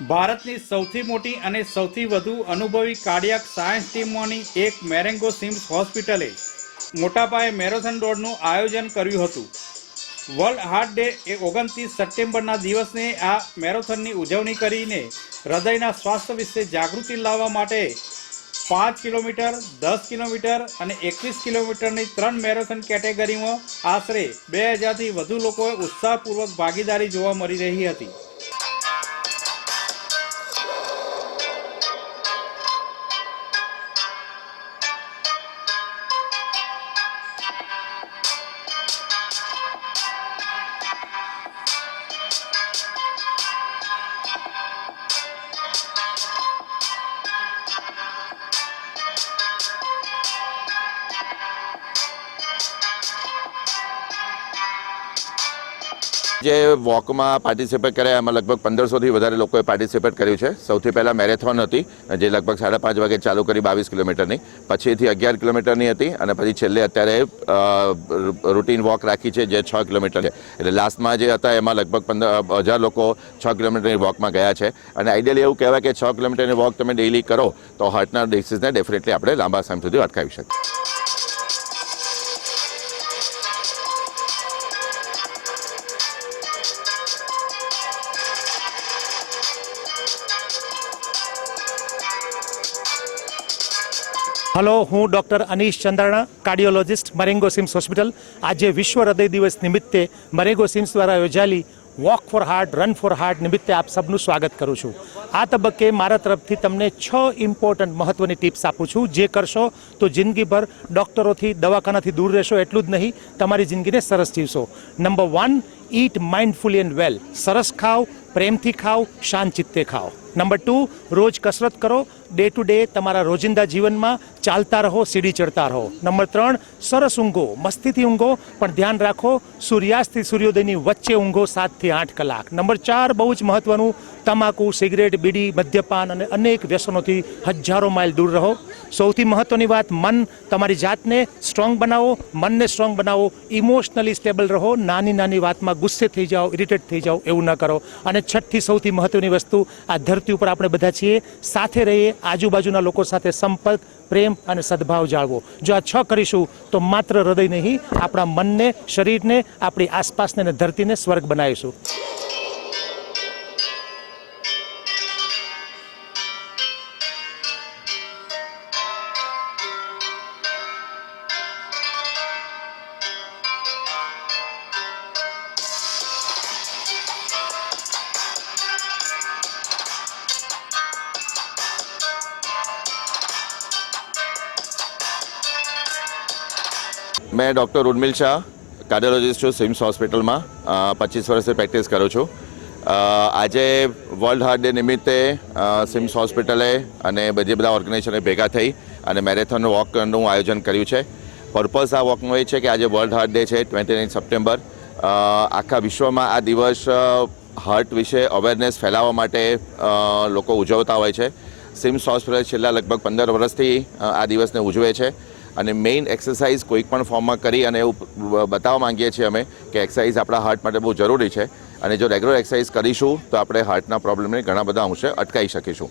ભારતની સૌથી મોટી અને સૌથી વધુ અનુભવી કાર્ડિયાક સાયન્સ ટીમમાંની એક મેરેંગો સિમ્સ હોસ્પિટલે મોટા પાયે મેરેથોન દોડનું આયોજન કર્યું હતું. વર્લ્ડ હાર્ટ ડે એ ઓગણત્રીસ સપ્ટેમ્બરના દિવસને આ મેરેથોનની ઉજવણી કરીને હૃદયના સ્વાસ્થ્ય વિશે જાગૃતિ લાવવા માટે પાંચ કિલોમીટર, દસ કિલોમીટર અને એકવીસ કિલોમીટરની ત્રણ મેરેથોન કેટેગરીમાં આશરે બે હજારથી વધુ લોકોએ ઉત્સાહપૂર્વક ભાગીદારી જોવા મળી રહી હતી. જે વોકમાં પાર્ટિસિપેટ કર્યા, એમાં લગભગ પંદરસોથી વધારે લોકોએ પાર્ટિસિપેટ કર્યું છે. સૌથી પહેલાં મેરેથોન હતી, જે લગભગ સાડા પાંચ વાગે ચાલુ કરી બાવીસ કિલોમીટરની. પછીથી અગિયાર કિલોમીટરની હતી અને પછી છેલ્લે અત્યારે રૂટીન વોક રાખી છે જે છ કિલોમીટર છે. એટલે લાસ્ટમાં જે હતા, એમાં લગભગ પંદર હજાર લોકો છ કિલોમીટરની વોકમાં ગયા છે. અને આઈડિયલી એવું કહેવાય કે છ કિલોમીટરની વોક તમે ડેઇલી કરો, તો હાર્ટના ડિસીઝને ડેફિનેટલી આપણે લાંબા સમય સુધી અટકાવી શકીએ. હલો, હું doctor Anish Chandrana, cardiologist, Marengo CIMS hospital. આજે વિશ્વ હૃદય દિવસ નિમિત્તે મરેંગો સિમ્સ દ્વારા યોજાયેલી walk for heart run for heart નિમિત્તે આપ સબનું સ્વાગત કરું છું. આ તબક્કે મારા તરફથી તમને છ ઇમ્પોર્ટન્ટ મહત્વની ટિપ્સ આપું છું. જે કરશો તો જિંદગીભર ડૉક્ટરોથી દવાખાનાથી દૂર રહેશો, એટલું જ નહીં, તમારી જિંદગીને સરસ જીવશો. Number one eat mindfully and well સરસ ખાઓ, પ્રેમથી ખાઓ, શાંત ચિત્તે ખાઓ. નંબર ટુ રોજ કસરત કરો. ડે ટુ ડે તમારા રોજિંદા જીવનમાં ચાલતા રહો, સીડી ચડતા રહો. નંબર ત્રણ, સરસ ઊંઘો. મસ્તીથી ઊંઘો, પણ ધ્યાન રાખો, સૂર્યાસ્તથી સૂર્યોદયની વચ્ચે ઊંઘો સાતથી આઠ કલાક. નંબર ચાર, બહુ જ મહત્વનું, તમાકુ, સિગરેટ, બીડી, મદ્યપાન અને અનેક વ્યસનોથી હજારો માઇલ દૂર રહો. સૌથી મહત્વની વાત, મન. તમારી જાતને સ્ટ્રોંગ બનાવો, મનને સ્ટ્રોંગ બનાવો. ઇમોશનલી સ્ટેબલ રહો. નાની નાની વાતમાં ગુસ્સે થઈ જાઓ ઇરિટેટ થઈ જાઓ, એવું ન કરો. અને છઠ્ઠી સૌથી મહત્વની વસ્તુ, આ ધરતી ઉપર આપણે બધા છીએ. સાથે રહીએ, આજુબાજુના લોકો સાથે સંપર્ક, પ્રેમ અને સદભાવ જાળવો. જો આ છ કરીશું, તો માત્ર હૃદય નહીં, આપણા મનને, શરીરને, આપણી આસપાસને અને ધરતીને સ્વર્ગ બનાવીશું. મેં ડૉક્ટર ઉર્મિલ શાહ, કાર્ડિયોલોજિસ્ટ છું સિમ્સ હોસ્પિટલમાં પચીસ વર્ષથી પ્રેક્ટિસ કરું છું. આજે વર્લ્ડ હાર્ટ ડે નિમિત્તે સિમ્સ હોસ્પિટલે અને બધી બધા ઓર્ગેનાઇઝેશને ભેગા થઈ અને મેરેથોન વોકનું આયોજન કર્યું છે. પર્પઝ આ વોકનું એ છે કે આજે વર્લ્ડ હાર્ટ ડે છે ટ્વેન્ટી નાઇન સપ્ટેમ્બર આખા વિશ્વમાં આ દિવસ હાર્ટ વિશે અવેરનેસ ફેલાવવા માટે લોકો ઉજવતા હોય છે. સિમ્સ હોસ્પિટલ છેલ્લા લગભગ પંદર વર્ષથી આ દિવસને ઉજવે છે. અને મેઇન એક્સરસાઇઝ કોઈપણ ફોર્મમાં કરી અને એવું બતાવવા માંગીએ છીએ અમે કે એક્સરસાઇઝ આપણા હાર્ટ માટે બહુ જરૂરી છે. અને જો રેગ્યુલર એક્સરસાઇઝ કરીશું તો આપણે હાર્ટના પ્રોબ્લેમને ઘણા બધા અંશે અટકાવી શકીશું.